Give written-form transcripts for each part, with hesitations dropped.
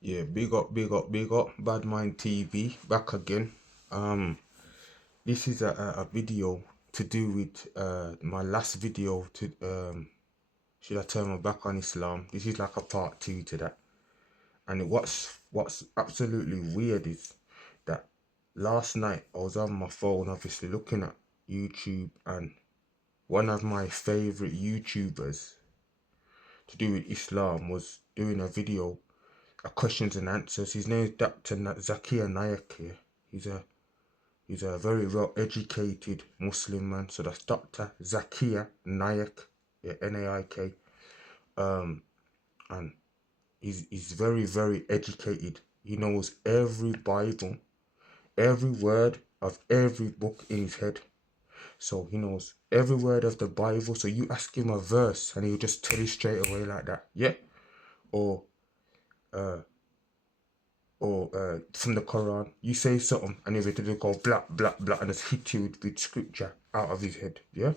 Yeah, big up, big up, big up. Bad Mind TV back again. Um, this is a video to do with my last video to should I turn my back on Islam? This is like a part two to that. And what's absolutely weird is that last night I was on my phone, obviously looking at YouTube, and one of my favorite YouTubers to do with Islam was doing a video, a questions and answers. His name is Dr. Zakir Naik here. He's a He's a very well educated Muslim man. So that's Dr. Zakir Naik, yeah, Naik. Um, and he's very, very educated. He knows every Bible, every word of every book in his head. So he knows every word of the Bible. So you ask him a verse and he'll just tell you straight away like that. Yeah. Or uh from the Quran, you say something and he'll to go blah blah blah and just hit you with scripture out of his head. Yeah.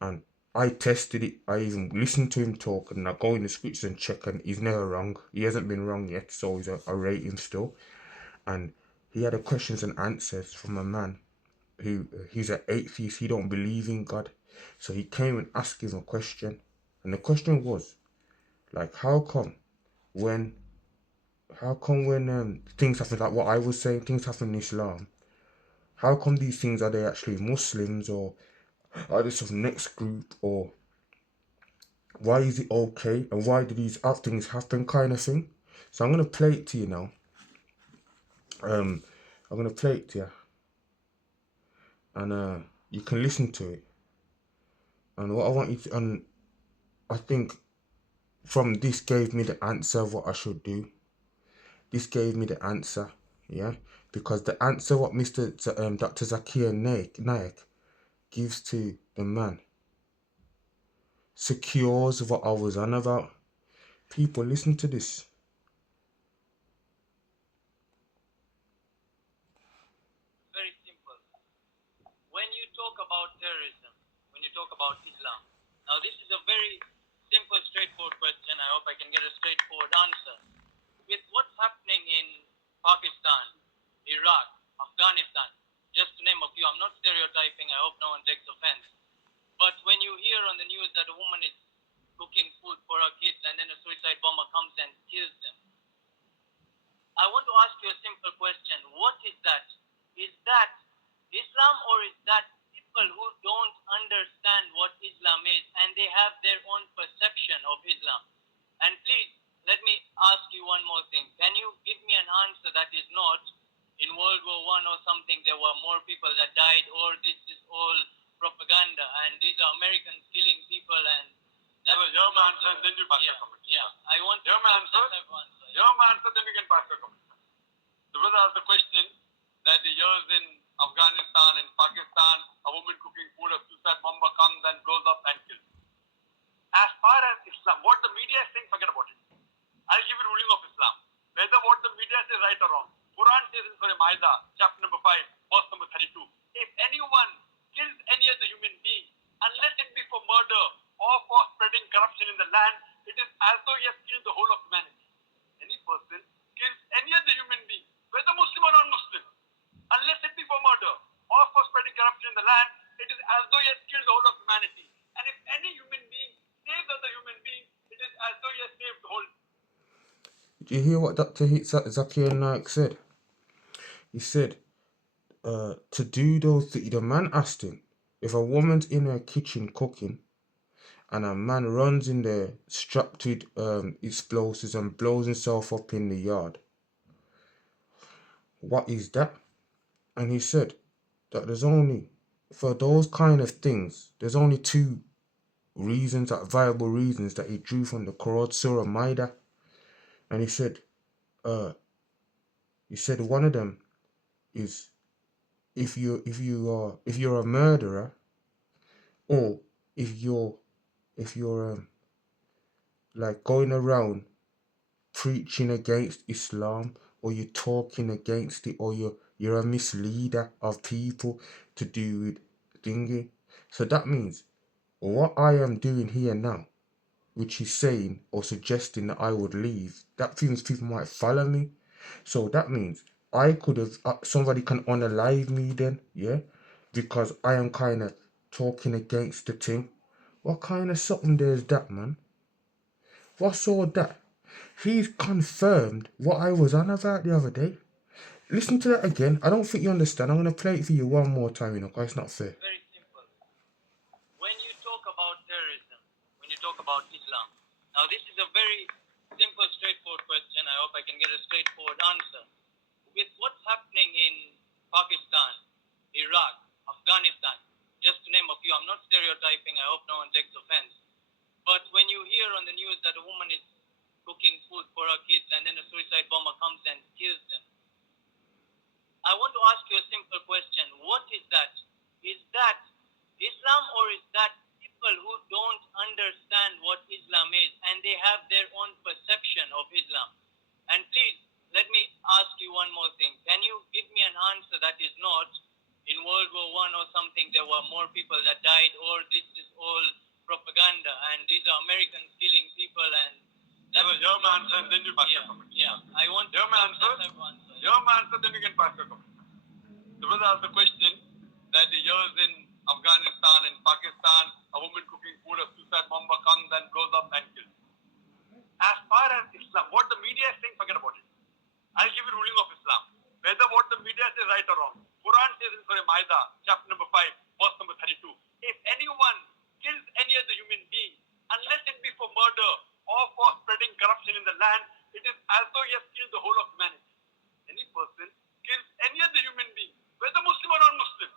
And I tested it. I even listened to him talk, and I go in the scriptures and check, and he's never wrong. He hasn't been wrong yet, so I rate him still. And he had a questions and answers from a man who he's an atheist. He don't believe in God, so he came and asked him a question, and the question was like, when how come when things happen like what I was saying, things happen in Islam, how come these things, are they actually Muslims, or are they some next group, or why is it okay, and why do these things happen, kind of thing. So I'm gonna play it to you now. Um, I'm gonna play it to you, and you can listen to it. And what I want you to, and I think from this gave me the answer of what I should do. This gave me the answer, yeah, because the answer what Dr. Zakir Naik gives to the man secures what I was on about. People, listen to this. Very simple. When you talk about terrorism, when you talk about Islam, now this is a very simple, straightforward question. I hope I can get a straightforward answer. With what's happening in Pakistan, Iraq, Afghanistan, just to name a few, I'm not stereotyping, I hope no one takes offense. But when you hear on the news that a woman is cooking food for her kids and then a suicide bomber comes and kills them, I want to ask you a simple question. What is that? Is that Islam, or is that people who don't understand what Islam is and they have their own perception of Islam? And please, let me ask you one more thing. Can you give me an answer that is not in World War I or something there were more people that died, or this is all propaganda and these are Americans killing people and that was your answer, and then you pass your comment. Yeah, I want your answer. Your answer, then you can pass your comment. The brother asked the question that the years in Afghanistan and Pakistan, a woman cooking food, a suicide bomber comes and blows up and kills. As far as Islam, what the media is saying, forget about it. I'll give you ruling of Islam. Whether what the media says right or wrong. Quran says in Surah Ma'idah, chapter number 5, verse number 32, if anyone kills any other human being, unless it be for murder or for spreading corruption in the land, it is as though he has killed the whole of humanity. Any person kills any other human being, whether Muslim or non-Muslim, unless it be for murder or for spreading corruption in the land, it is as though he has killed the whole of humanity. And if any human being saves other human being, it is as though he has saved the whole. Did you hear what Dr. Zakir Naik said? He said, to do those things, the man asked him, if a woman's in her kitchen cooking and a man runs in there strapped with explosives and blows himself up in the yard, what is that? And he said that there's only, for those kind of things, there's only two reasons, that viable reasons that he drew from the Quran, Surah Maida. And uh, he said one of them is if you're a murderer, or if you're like going around preaching against Islam, or you're talking against it, or you're a misleader of people to do with thingy. So that means what I am doing here now, which he's saying or suggesting that I would leave, that means people might follow me. So that means I could have, somebody can unalive me then, yeah, because I am kind of talking against the thing. What kind of something there's that, man? What's all that? He's confirmed what I was on about the other day. Listen to that again. I don't think you understand. I'm going to play it for you one more time, because it's not fair. Very simple. When you talk about terrorism, when you talk about Islam, now this is a very simple, straightforward question. I hope I can get a straightforward answer. With what's happening in Pakistan, Iraq, Afghanistan, just to name a few, I'm not stereotyping, I hope no one takes offense. But when you hear on the news that a woman is cooking food for her kids and then a suicide bomber comes and kills them, I want to ask you a simple question. What is that? Is that Islam, or is that people who don't understand what Islam is and they have their own perception of Islam? And please, let me ask you one more thing. Can you give me an answer that is not in World War I or something there were more people that died, or this is all propaganda and these are Americans killing people and that was your answer, and then you pass your comment. Yeah, I want your answer. Your answer, then you can pass your comment. The brother asked the question that the years in Afghanistan and Pakistan, a woman cooking food, a suicide bomber comes and blows up and kills. As far as Islam, what the media is saying, forget about it. I'll give you ruling of Islam. Whether what the media says right or wrong. Quran says in Surah Maida, chapter number 5, verse number 32, if anyone kills any other human being, unless it be for murder or for spreading corruption in the land, it is as though he has killed the whole of humanity. Any person kills any other human being, whether Muslim or non-Muslim,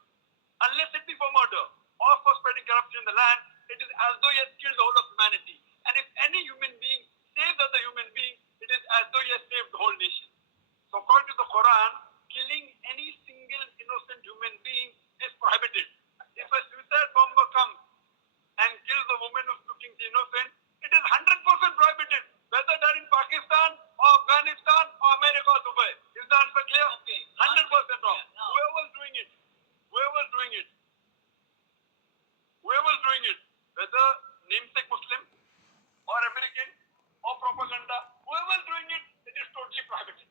unless it be for murder or for spreading corruption in the land, it is as though he has killed the whole of humanity. And if any human being saves other human being, it is as though he has saved the whole nation. So according to the Quran, killing any single innocent human being is prohibited. If a suicide bomber comes and kills a woman who's cooking the innocent, it is 100% prohibited, whether they're in Pakistan or Afghanistan or America or Dubai. Is the answer clear? Okay. 100% wrong. Whoever's doing it, whether namesake Muslim or American or propaganda, whoever's doing it, it is totally prohibited.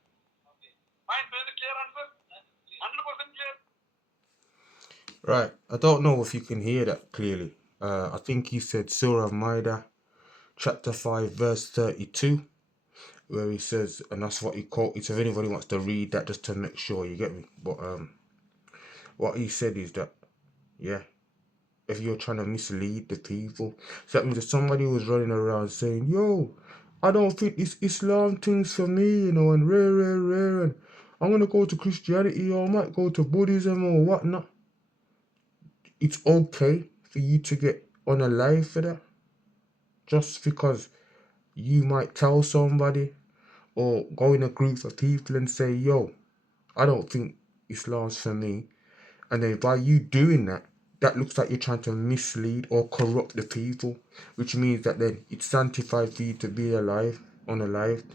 Okay. Fine, so is it clear answer? 100% clear? Right. I don't know if you can hear that clearly. I think he said Surah Maida, chapter 5, verse 32, where he says, and that's what he quoted. So if anybody wants to read that, just to make sure, you get me. But what he said is that, yeah, if you're trying to mislead the people, so that means if somebody was running around saying, yo, I don't think this Islam thing's for me, and rare, and I'm gonna go to Christianity, or I might go to Buddhism or whatnot. It's okay for you to get unalive for that, just because you might tell somebody or go in a group of people and say, yo, I don't think Islam's for me. And then by you doing that, that looks like you're trying to mislead or corrupt the people, which means that then it's sanctified for you to be unalived.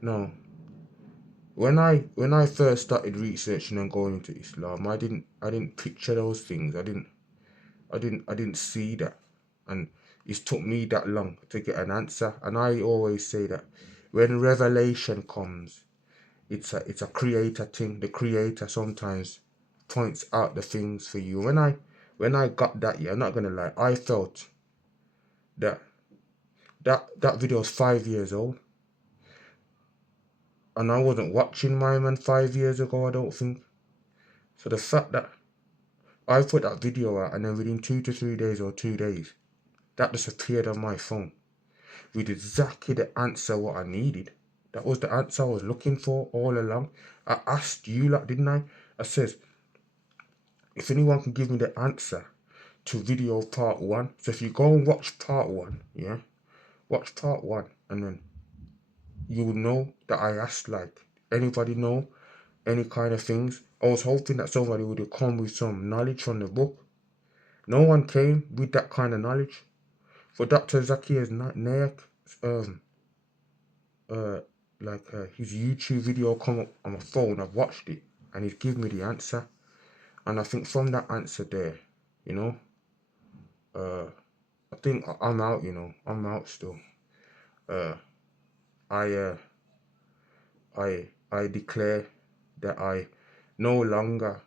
No. When I first started researching and going into Islam, I didn't picture those things. I didn't see that. And it's took me that long to get an answer. And I always say that when revelation comes, it's a creator thing. The creator sometimes points out the things for you. When I got that, yeah, I'm not gonna lie, I felt that video was 5 years old. And I wasn't watching my man 5 years ago, I don't think. So the fact that I put that video out and then within 2 to 3 days or 2 days, that just appeared on my phone with exactly the answer what I needed. That was the answer I was looking for all along. I asked you, like, didn't I? I says, if anyone can give me the answer to video part 1. So if you go and watch part 1, yeah, watch part 1, and then you will know that I asked, like, anybody know any kind of things. I was hoping that somebody would have come with some knowledge from the book. No one came with that kind of knowledge. For Dr. Zakir's Nayak, his YouTube video come up on my phone, I've watched it, and he's given me the answer. And I think from that answer there, I think I'm out, I'm out still. I I declare that I no longer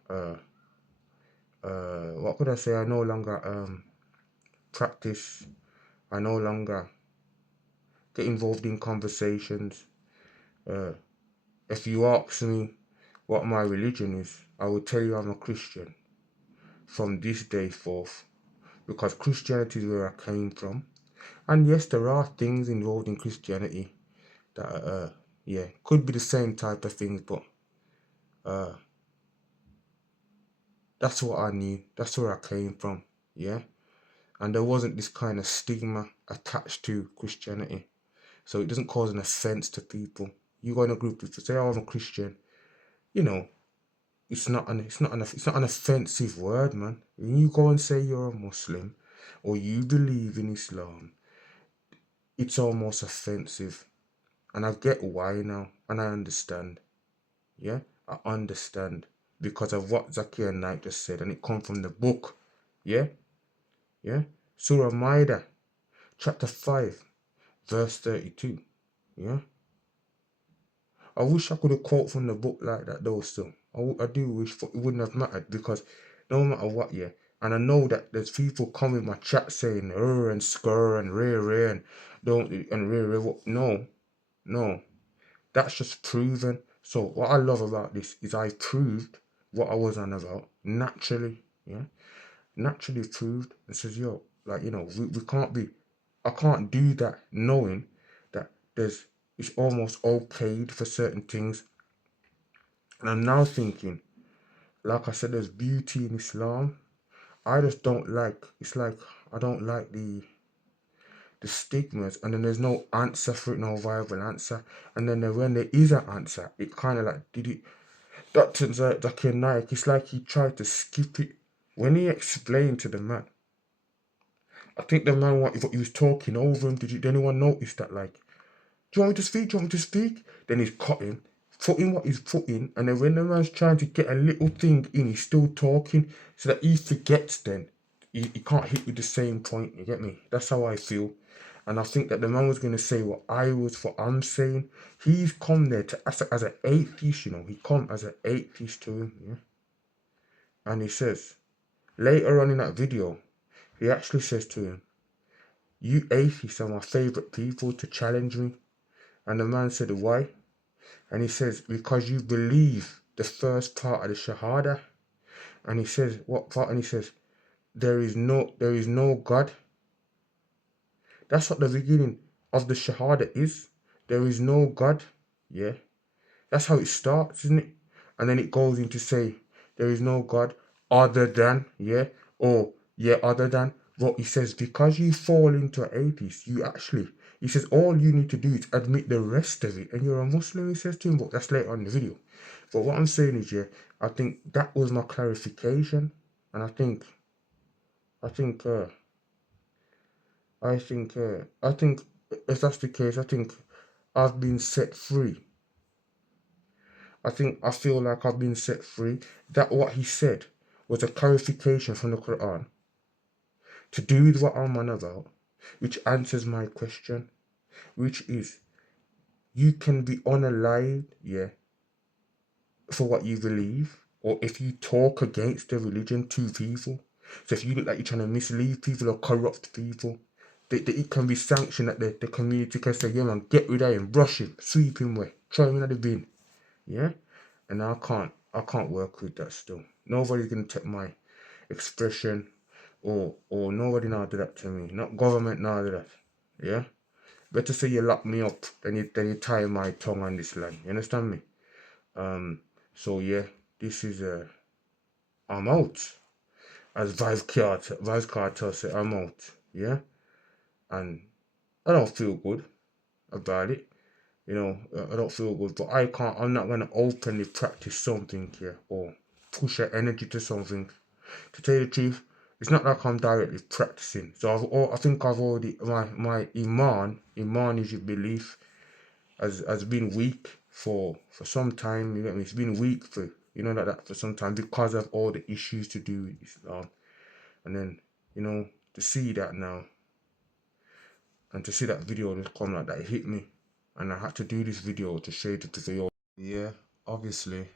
what could I say? I no longer practice. I no longer get involved in conversations. Uh, if you ask me what my religion is, I will tell you I'm a Christian from this day forth, because Christianity is where I came from. And yes, there are things involved in Christianity that yeah, could be the same type of things, but uh, that's what I knew. That's where I came from. Yeah, and there wasn't this kind of stigma attached to Christianity, so it doesn't cause an offense to people. You go in a group to say, "Oh, I'm a Christian," you know, it's not an offensive word, man. When you go and say you're a Muslim or you believe in Islam, it's almost offensive. And I get why now, and I understand. Yeah, I understand because of what Zakir Naik just said, and it comes from the book. Yeah, yeah. Surah Maida, chapter 5, verse 32. Yeah. I wish I could have quote from the book like that though still. I do wish, it wouldn't have mattered, because no matter what, yeah. And I know that there's people coming in my chat saying and skr and rare and don't and rare. No, no. That's just proven. So what I love about this is I proved what I was on about naturally, yeah. Naturally proved, and says, yo, like, we can't be, I can't do that knowing that it's almost okayed for certain things. And I'm now thinking, like I said, there's beauty in Islam. I just don't like, it's like, I don't like the stigmas, and then there's no answer for it, no viable answer. And then when there is an answer, it kind of like, did it, that turns out like a Nike, it's like he tried to skip it. When he explained to the man, I think the man, what he was talking over him, did anyone notice that? Like, do you want me to speak? Do you want me to speak? Then he's cutting, putting what he's putting, and then when the man's trying to get a little thing in, he's still talking, so that he forgets then. He can't hit with the same point, you get me? That's how I feel. And I think that the man was going to say what I'm saying. He's come there to as an atheist, he come as an atheist to him, yeah? And he says, later on in that video, he actually says to him, you atheists are my favourite people to challenge me. And the man said, why? And he says, because you believe the first part of the Shahada. And he says, what part? And he says, there is no God. That's what the beginning of the Shahada is. There is no God. Yeah. That's how it starts, isn't it? And then it goes into say, there is no God other than, yeah, or yeah, other than. But he says, because you fall into atheist, he says, all you need to do is admit the rest of it, and you're a Muslim, he says to him, but that's later on in the video. But what I'm saying is, yeah, I think that was my clarification, and I think, I think if that's the case, I think I've been set free. I feel like I've been set free. That what he said was a clarification from the Quran to do with what I'm on about, which answers my question, which is you can be unalive, yeah, for what you believe, or if you talk against the religion to people. So if you look like you're trying to mislead people or corrupt people, it can be sanctioned that the community can say, yeah man, get rid of him, brush him, sweep him away, throw him in the bin. Yeah? And I can't work with that still. Nobody's gonna take my expression, or nobody now do that to me. Not government now do that. Yeah? Better say you lock me up than you tie my tongue on this land. You understand me? So yeah, this is I'm out. As Vice Carter said, I'm out. Yeah? And I don't feel good about it. I don't feel good, but I'm not going to openly practice something here or push our energy to something. To tell you the truth, it's not like I'm directly practicing. So I think I've already, my Iman is your belief, has been weak for some time. You get me? It's been weak for, like that for some time because of all the issues to do with Islam. And then, to see that now, And to see that video just come like that, it hit me. And I had to do this video to share it to say, yo, yeah, obviously,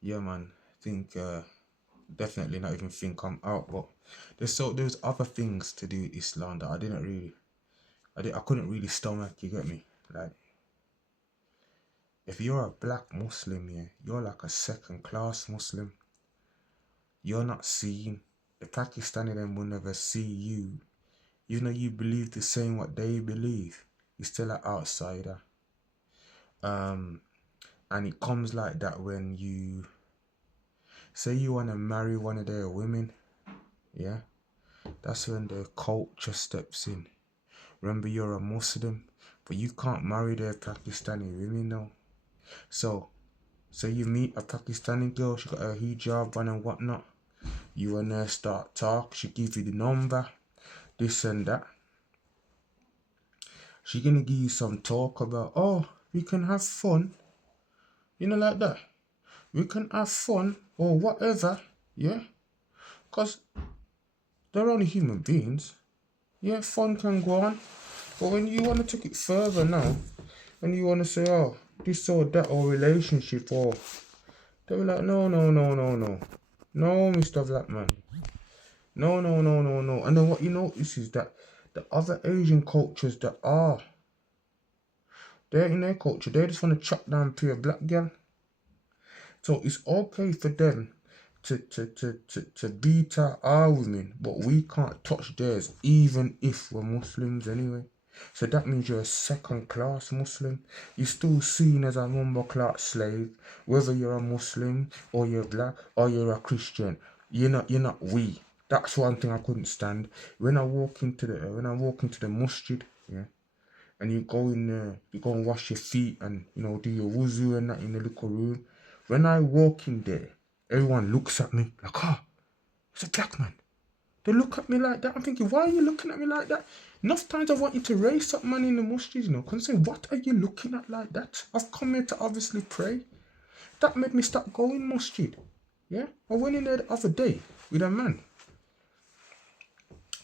yeah, man, think, definitely not even think I'm out, but there's other things to do with Islam that I couldn't really stomach, you get me? Like, if you're a black Muslim, yeah, you're like a second class Muslim. You're not seen. The Pakistani them will never see you. Even though you believe the same what they believe, you're still an outsider. And it comes like that when you say you want to marry one of their women, yeah, that's when their culture steps in. Remember, you're a Muslim, but you can't marry their Pakistani women now. So you meet a Pakistani girl, she got her hijab on and whatnot. You and her start talk, she give you the number, this and that. She gonna give you some talk about, oh, we can have fun, you know, like that. We can have fun or whatever, yeah? Because they're only human beings. Yeah, fun can go on. But when you want to take it further now, and you want to say, oh, this or that or relationship or... They were like, no. No, Mr. Black Man. No. And then what you notice is that the other Asian cultures that are... They're in their culture, they just want to chop down pure black girl. So it's okay for them to beat our women, but we can't touch theirs, even if we're Muslims anyway. So that means you're a second class Muslim. You're still seen as a number class slave, whether you're a Muslim or you're black or you're a Christian. You're not we. That's one thing I couldn't stand. When I walk into the masjid, yeah, and you go in there, you go and wash your feet and, you know, do your wuzu and that in the little room. When I walk in there, everyone looks at me like, oh, it's a black man. They look at me like that. I'm thinking, why are you looking at me like that? Enough times I want you to raise up man in the masjid, you know, because I say, what are you looking at like that? I've come here to obviously pray. That made me start going masjid. Yeah? I went in there the other day with a man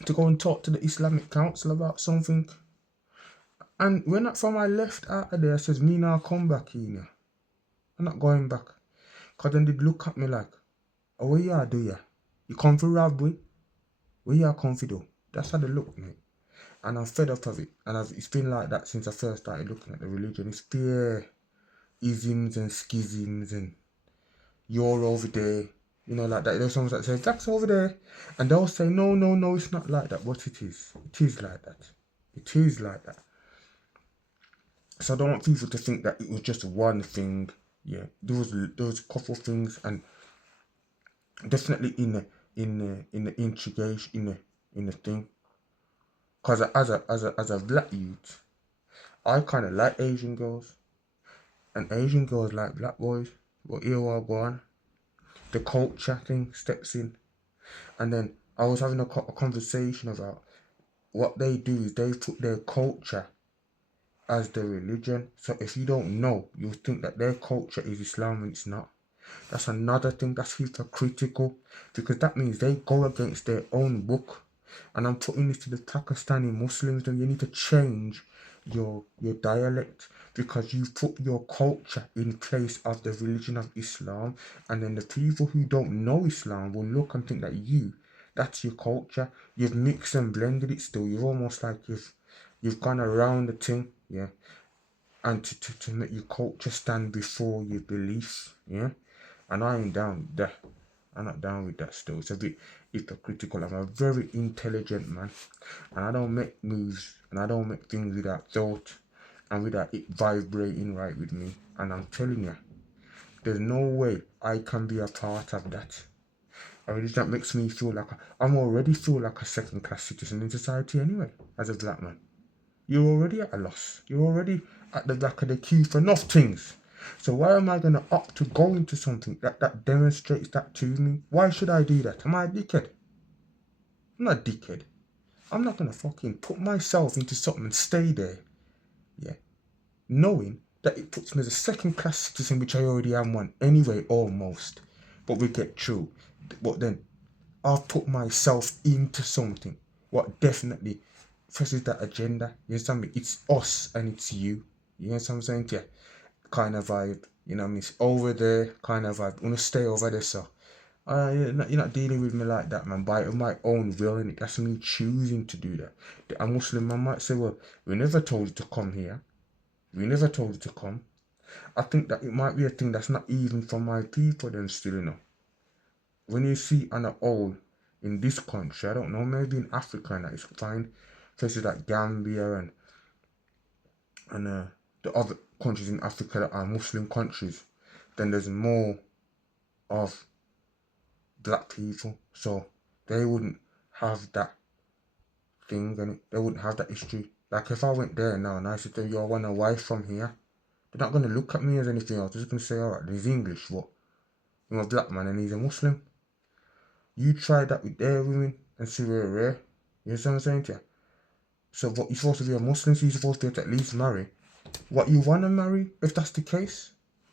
to go and talk to the Islamic Council about something. And when I left out of there, I says, me now come back in. I'm not going back. Because then they'd look at me like, oh, what you do ya? You come for robbery? Where you come for do? That's how they look, mate. And I'm fed up of it. And it's been like that since I first started looking at the religion. It's pure isms and schisms and you're over there. You know, like that. There's someone that says, that's over there. And they'll say, no, it's not like that. But it is. It is like that. It is like that. So I don't want people to think that it was just one thing. Yeah, there was a couple of things, and definitely in the integration in the thing. Cause as a black youth, I kind of like Asian girls, and Asian girls like black boys. But here I go on, the culture thing steps in, and then I was having a conversation about what they do is they put their culture as their religion. So if you don't know, you'll think that their culture is Islam and it's not. That's another thing that's hypocritical, because that means they go against their own book. And I'm putting this to the Pakistani Muslims, and you need to change your dialect, because you put your culture in place of the religion of Islam, and then the people who don't know Islam will look and think that that's your culture. You've mixed and blended it still. You've almost like you've gone around the thing, yeah, and to make your culture stand before your beliefs, yeah. And I ain't down with that. I'm not down with that still. It's a bit hypocritical. I'm a very intelligent man, and I don't make moves and I don't make things without thought and without it vibrating right with me. And I'm telling you, there's no way I can be a part of that. A religion that makes me feel like I'm already feel like a second class citizen in society anyway, as a black man. You're already at a loss. You're already at the back of the queue for enough things. So why am I going to opt to go into something that demonstrates that to me? Why should I do that? Am I a dickhead? I'm not a dickhead. I'm not going to fucking put myself into something and stay there. Yeah. Knowing that it puts me as a second class citizen, which I already am one anyway, almost. But we get through. But then I've put myself into something what definitely versus that agenda. You understand me? It's us and it's you. You know what I'm saying? Yeah, kind of vibe. You know what I mean? It's over there kind of vibe. I'm gonna stay over there, so. You're not dealing with me like that, man. By my own will, and that's me choosing to do that. A Muslim man might say, "Well, we never told you to come here. We never told you to come." I think that it might be a thing that's not even for my people. Then still, when you see on the whole in this country, I don't know, maybe in Africa and that is fine, places like Gambia and the other countries in Africa that are Muslim countries, then there's more of black people, so they wouldn't have that thing and they wouldn't have that history. Like if I went there now and I said to them, "Yo, I want a wife from here," they're not gonna look at me as anything else. They're just gonna say, "Alright, he's English, what? I'm a black man and he's a Muslim." You try that with their women and see where we're at. You know what I'm saying to you? So what, you're supposed to be a Muslim, so you're supposed to be able to at least marry what you wanna marry, if that's the case.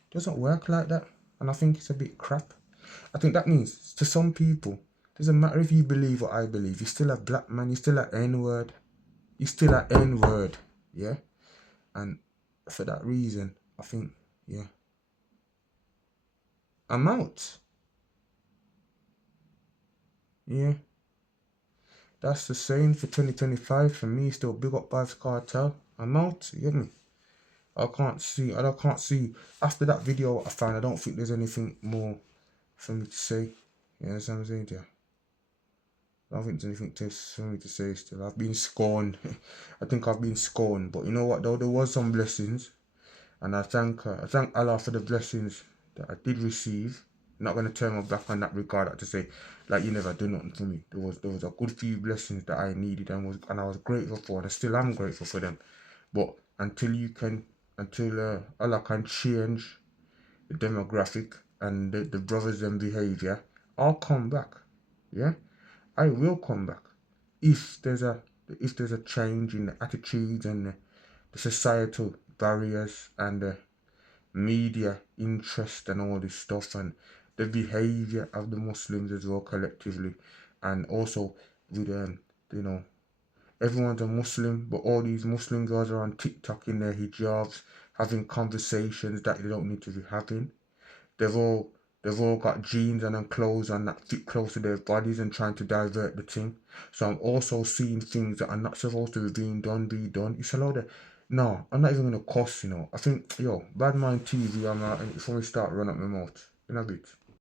It doesn't work like that. And I think it's a bit crap. I think that means to some people, doesn't matter if you believe what I believe, you're still a black man, you're still an N-word. You're still an N-word, yeah? And for that reason, I think, yeah. I'm out. Yeah. That's the same for 2025 for me, still big up Vybz Cartel. I'm out, you get me? I can't see after that video I found, I don't think there's anything more for me to say. You know what I'm saying? Yeah. I don't think there's anything for me to say still. I've been scorned. I think I've been scorned. But you know what though? There was some blessings. And I thank Allah for the blessings that I did receive. I'm not going to turn my back on that regard to say, like, you never do nothing for me. There was a good few blessings that I needed and I was grateful for, and I still am grateful for them. But until Allah can change the demographic and the brothers and behavior, I'll come back. Yeah, I will come back if there's a change in the attitudes and the societal barriers and the media interest and all this stuff and the behavior of the Muslims as well collectively, and also with everyone's a Muslim, but all these Muslim girls are on TikTok in their hijabs having conversations that they don't need to be having. They've all got jeans and clothes on that fit close to their bodies and trying to divert the thing. So I'm also seeing things that are not supposed to be be done. It's a lot of no, I'm not even gonna cuss, I think Bad Mind TV, I'm out and before we start running up my mouth. In a bit.